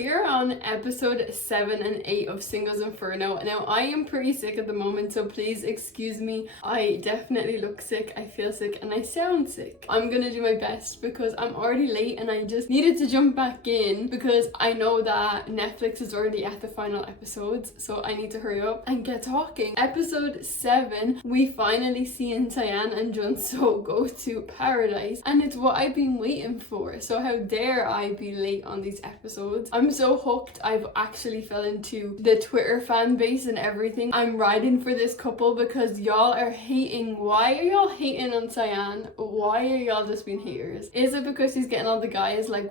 we're on episode 7 and 8 of Singles Inferno. Now, I am pretty sick at the moment, so please excuse me. I definitely look sick, I feel sick, and I sound sick. I'm gonna do my best because I'm already late and I just needed to jump back in because I know that Netflix is already at the final episodes, so I need to hurry up and get talking. Episode 7, we finally see Cyan and Junso go to paradise, and it's what I've been waiting for. So how dare I be late on these episodes. I'm so hooked. I've actually fell into the Twitter fan base and everything. I'm riding for this couple because y'all are hating. Why are y'all hating on Cyan? Why are y'all just being haters? Is it because she's getting all the guys? Like,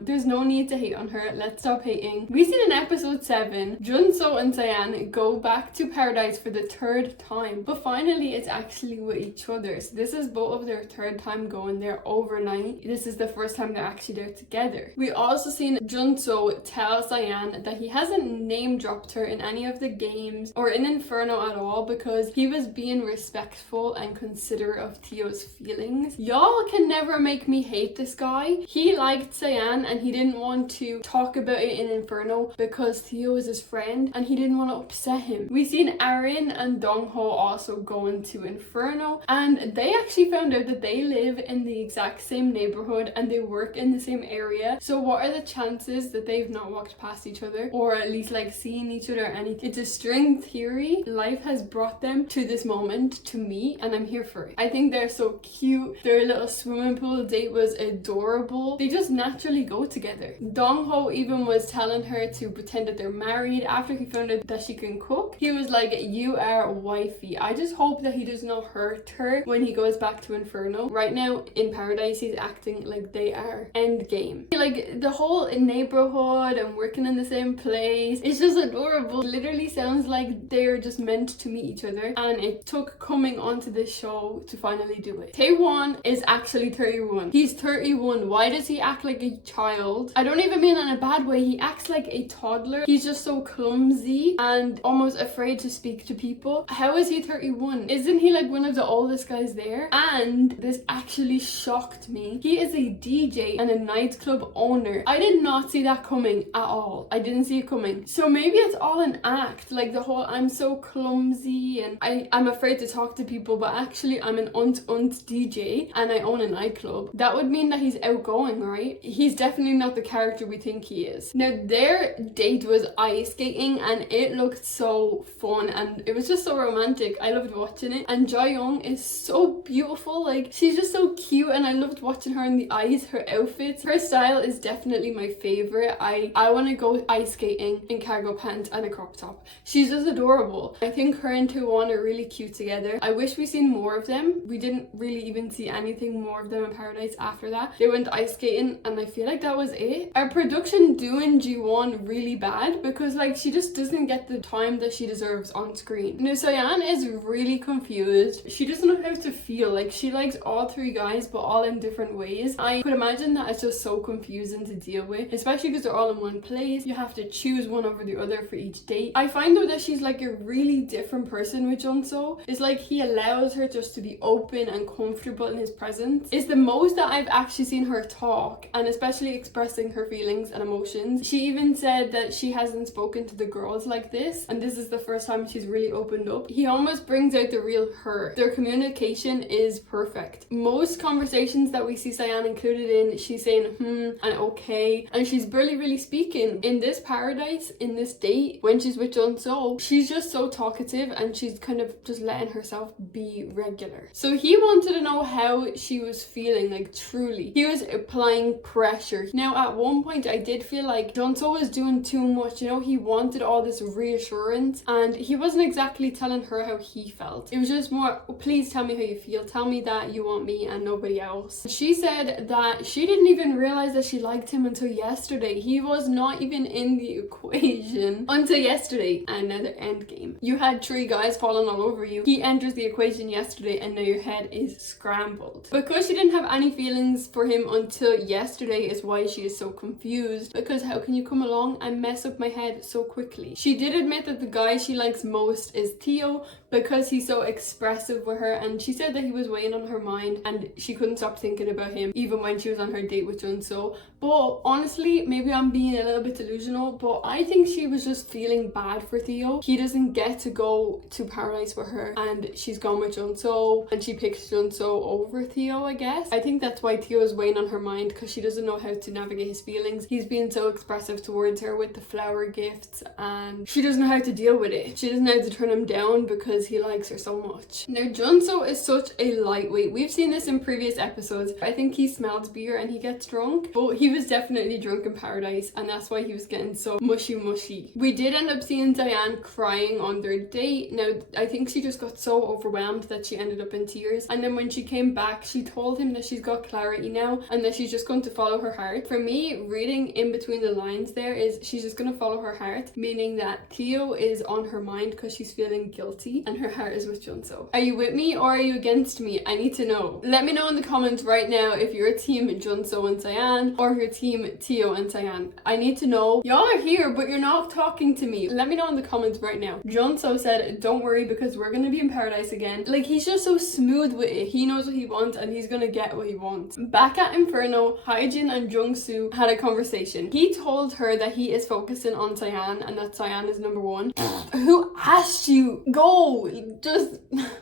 there's no need to hate on her. Let's stop hating. We seen in episode 7, Junso and Cyan go back to paradise for the 3rd time, but finally it's actually with each other. So this is both of their 3rd time going there overnight. This is the first time they're actually there together. We also seen Junso tell Cyan that he hasn't name dropped her in any of the games or in Inferno at all because he was being respectful and considerate of Theo's feelings. Y'all can never make me hate this guy. He liked Cyan and he didn't want to talk about it in Inferno because Theo is his friend and he didn't want to upset him. We seen Aaron and Dongho also going to Inferno, and they actually found out that they live in the exact same neighborhood and they work in the same area. So what are the chances that they've not walked past each other or at least like seen each other or anything? It's a string theory. Life has brought them to this moment to meet and I'm here for it. I think they're so cute. Their little swimming pool date was adorable. They just naturally go together. Dongho even was telling her to pretend that they're married after he found out that she can cook. He was like, you are wifey. I just hope that he does not hurt her when he goes back to Inferno. Right now in paradise he's acting like they are endgame. Like the whole neighborhood and working in the same place, it's just adorable. It literally sounds like they're just meant to meet each other, and it took coming onto this show to finally do it. Taewon is actually 31. He's 31. Why does he act like a child? I don't even mean in a bad way. He acts like a toddler. He's just so clumsy and almost afraid to speak to people. How is he 31? Isn't he like one of the oldest guys there? And this actually shocked me. He is a DJ and a nightclub owner. I did not see that coming at all. I didn't see it coming. So maybe it's all an act. Like the whole I'm so clumsy and I'm afraid to talk to people, but actually I'm an unt DJ and I own a nightclub. That would mean that he's outgoing, right? He's definitely not the character we think he is. Now their date was ice skating and it looked so fun and it was just so romantic. I loved watching it, and Jaeyoung is so beautiful. Like she's just so cute and I loved watching her in the ice. Her outfits, her style is definitely my favorite. I want to go ice skating in cargo pants and a crop top. She's just adorable. I think her and Taewon are really cute together. I wish we seen more of them. We didn't really even see anything more of them in paradise after that. They went ice skating and I feel like that was it. Our production doing Ji-won really bad because like she just doesn't get the time that she deserves on screen. Now Cyan is really confused. She doesn't know how to feel. Like she likes all 3 guys but all in different ways. I could imagine that it's just so confusing to deal with, especially because they're all in one place. You have to choose one over the other for each date. I find though that she's like a really different person with Junso. It's like he allows her just to be open and comfortable in his presence. It's the most that I've actually seen her talk, and especially expressing her feelings and emotions. She even said that she hasn't spoken to the girls like this, and this is the first time she's really opened up. He almost brings out the real her. Their communication is perfect. Most conversations that we see Cyan included in, she's saying and okay, and she's barely really speaking. In this paradise, in this date, when she's with Junso, she's just so talkative and she's kind of just letting herself be regular. So he wanted to know how she was feeling, like truly. He was applying pressure. Now at one point I did feel like Junso was doing too much. You know, he wanted all this reassurance and he wasn't exactly telling her how he felt. It was just more, oh, please tell me how you feel. Tell me that you want me and nobody else. She said that she didn't even realize that she liked him until yesterday. He was not even in the equation until yesterday. Another end game. You had 3 guys falling all over you. He enters the equation yesterday and now your head is scrambled. Because she didn't have any feelings for him until yesterday is why why she is so confused, because how can you come along and mess up my head so quickly? She did admit that the guy she likes most is Theo because he's so expressive with her, and she said that he was weighing on her mind and she couldn't stop thinking about him even when she was on her date with Junso. But honestly, maybe I'm being a little bit delusional, but I think she was just feeling bad for Theo. He doesn't get to go to paradise with her and she's gone with Junso, and she picks Junso over Theo, I guess. I think that's why Theo is weighing on her mind, because she doesn't know how to navigate his feelings. He's being so expressive towards her with the flower gifts and she doesn't know how to deal with it. She doesn't know how to turn him down because he likes her so much. Now Junso is such a lightweight. We've seen this in previous episodes. I think he smells beer and he gets drunk, but he was definitely drunk in paradise and that's why he was getting so mushy. We did end up seeing Diane crying on their date. Now I think she just got so overwhelmed that she ended up in tears, and then when she came back she told him that she's got clarity now and that she's just going to follow her heart. For me, reading in between the lines there is she's just going to follow her heart, meaning that Theo is on her mind because she's feeling guilty and her heart is with Junso. Are you with me or are you against me? I need to know. Let me know in the comments right now if you're a team Junso and Cyan or you're team Theo and Cyan. I need to know. Y'all are here but you're not talking to me. Let me know in the comments right now. Junso said don't worry because we're gonna be in paradise again. Like, he's just so smooth with it. He knows what he wants and he's gonna get what he wants. Back at Inferno, Hyejin and Jungsu had a conversation. He told her that he is focusing on Cyan and that Cyan is number one. Who asked you? Go! Just...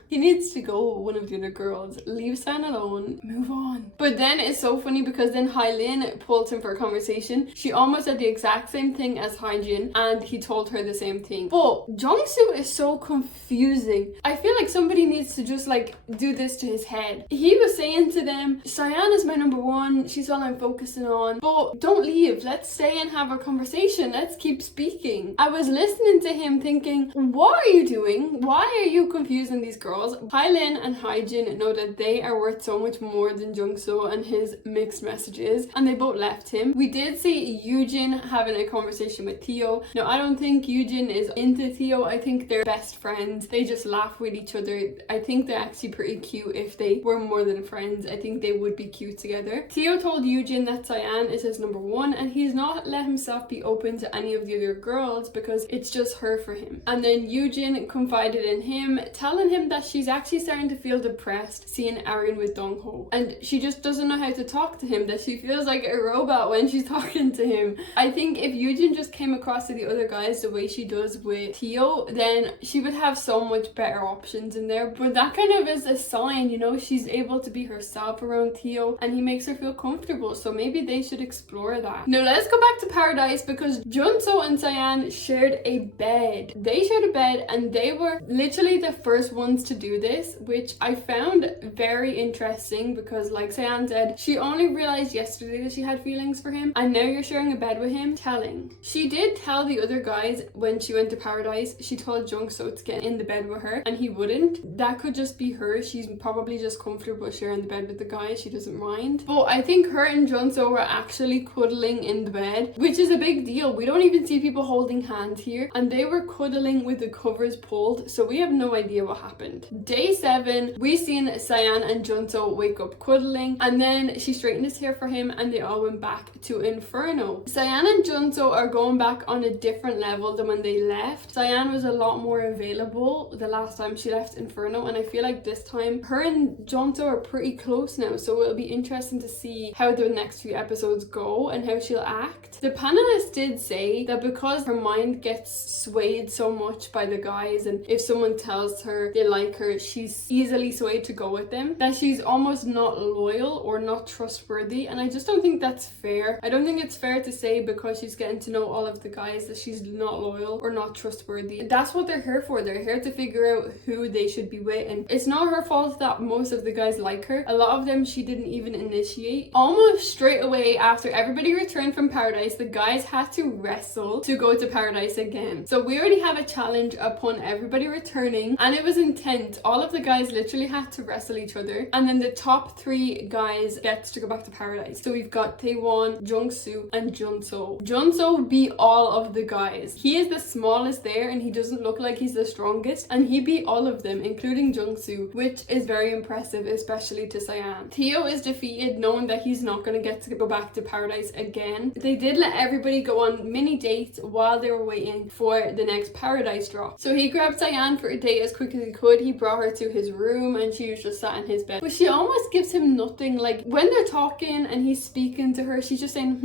he needs to go with one of the other girls. Leave Cyan alone. Move on. But then it's so funny because then Hylin pulled him for a conversation. She almost said the exact same thing as Hyejin and he told her the same thing. But Jungsu is so confusing. I feel like somebody needs to just like do this to his head. He was saying to them, Cyan is my number one. She's all I'm focusing on. But don't leave. Let's stay and have a conversation. Let's keep speaking. I was listening to him thinking, what are you doing? Why are you confusing these girls? Hylin and Hyejin know that they are worth so much more than Jungso and his mixed messages, and they both left him. We did see Yujin having a conversation with Theo. Now, I don't think Yujin is into Theo. I think they're best friends. They just laugh with each other. I think they're actually pretty cute. If they were more than friends, I think they would be cute together. Theo told Yujin that Cyan is his number one and he's not let himself be open to any of the other girls because it's just her for him. And then Yujin confided in him, telling him that she's actually starting to feel depressed seeing Aaron with Dongho, and she just doesn't know how to talk to him, that she feels like a robot when she's talking to him. I think if Yujin just came across to the other guys the way she does with Theo, then she would have so much better options in there. But that kind of is a sign, you know, she's able to be herself around Theo and he makes her feel comfortable, so maybe they should explore that. Now let's go back to paradise because Junso and Cyan shared a bed. They shared a bed and they were literally the first ones to do this, which I found very interesting because, like Cyan said, she only realized yesterday that she had feelings for him and now you're sharing a bed with him. Telling. She did tell the other guys when she went to paradise, she told Jungso to get in the bed with her and he wouldn't. That could just be her. She's probably just comfortable sharing the bed with the guys. She doesn't mind. But I think her and Junso were actually cuddling in the bed, which is a big deal. We don't even see people holding hands here, and they were cuddling with the covers pulled, so we have no idea what happened. Day 7, we seen Cyan and Junso wake up cuddling, and then she straightened his hair for him and they all went back to Inferno. Cyan and Junso are going back on a different level than when they left. Cyan was a lot more available the last time she left Inferno, and I feel like this time her and Junso are pretty close now, so it'll be interesting to see how the next few episodes go and how she'll act. The panelists did say that because her mind gets swayed so much by the guys, and if someone tells her they like her, she's easily swayed to go with them, that she's almost not loyal or not trustworthy, and I just don't think that's fair. I don't think it's fair to say because she's getting to know all of the guys that she's not loyal or not trustworthy. That's what they're here for. They're here to figure out who they should be with, and it's not her fault that most of the guys like her. A lot of them she didn't even initiate. Almost straight away after everybody returned from paradise, the guys had to wrestle to go to paradise again. So we already have a challenge upon everybody returning, and it was intense. All of the guys literally had to wrestle each other, and then the top 3 guys gets to go back to paradise. So we've got Taewon, Jungsu, and Junso. Junso beat all of the guys. He is the smallest there and he doesn't look like he's the strongest, and he beat all of them including Jungsu, which is very impressive, especially to Cyan. Theo is defeated knowing that he's not going to get to to go back to paradise again. They did let everybody go on mini dates while they were waiting for the next paradise drop. So he grabbed Cyan for a date as quick as he could. He brought her to his room and she was just sat in his bed. But she almost gives him nothing. Like when they're talking and he's speaking to her, she's just saying,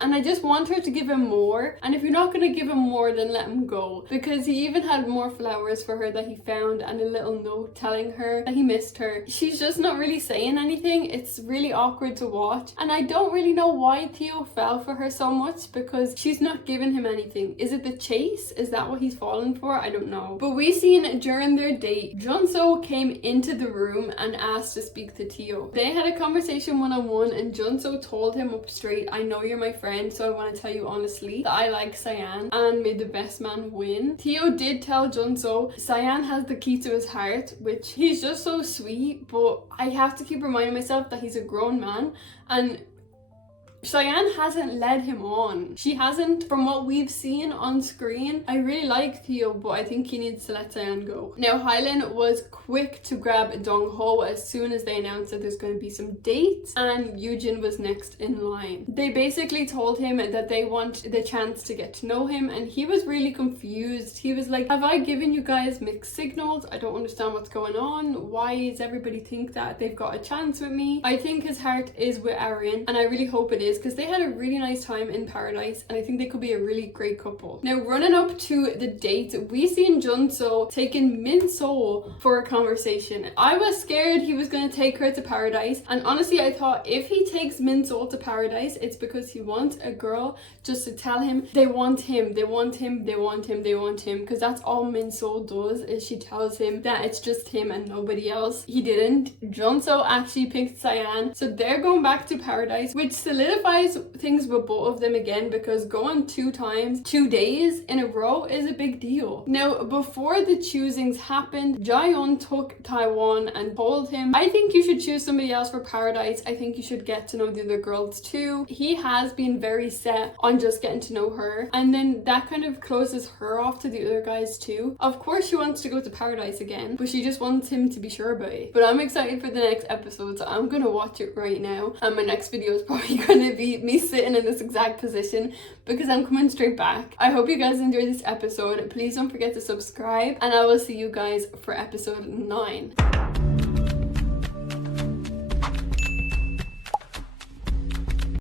and I just want her to give him more. And if you're not going to give him more, then let him go. Because he even had more flowers for her that he found and a little note telling her that he missed her. She's just not really saying anything. It's really awkward to watch. And I don't really know why Theo fell for her so much, because she's not giving him anything. Is it the chase? Is that what he's fallen for? I don't know. But we seen during their date, Junso came into the room and asked to speak to Theo. They had a conversation one-on-one and Junso told him up straight, I know you're my friend, so I want to tell you honestly that I like Cyan, and may the best man win. Theo did tell Junso Cyan has the key to his heart, which he's just so sweet, but I have to keep reminding myself that he's a grown man, and Cyan hasn't led him on. She hasn't, from what we've seen on screen. I really like Theo, but I think he needs to let Cyan go. Now, Hylan was quick to grab Dong Ho as soon as they announced that there's going to be some dates, and Yujin was next in line. They basically told him that they want the chance to get to know him, and he was really confused. He was like, have I given you guys mixed signals? I don't understand what's going on. Why does everybody think that they've got a chance with me? I think his heart is with Aryan, and I really hope it is, because they had a really nice time in paradise and I think they could be a really great couple. Now, running up to the date, we seen Junso taking Min So for a conversation. I was scared he was going to take her to paradise, and honestly I thought if he takes Min So to paradise, it's because he wants a girl just to tell him they want him, they want him, they want him, they want him, because that's all Min So does, is she tells him that it's just him and nobody else. He didn't. Junso actually picked Cyan, so they're going back to paradise, which solidifies things with both of them again, because going 2 days in a row is a big deal. Now, before the choosings happened, Jaehyun took Taiwan and told him, I think you should choose somebody else for paradise. I think you should get to know the other girls too. He has been very set on just getting to know her, and then that kind of closes her off to the other guys too. Of course she wants to go to paradise again, but she just wants him to be sure about it. But I'm excited for the next episode, so I'm gonna watch it right now, and my next video is probably gonna be me sitting in this exact position because I'm coming straight back. I hope you guys enjoyed this episode. Please don't forget to subscribe, and I will see you guys for episode 9.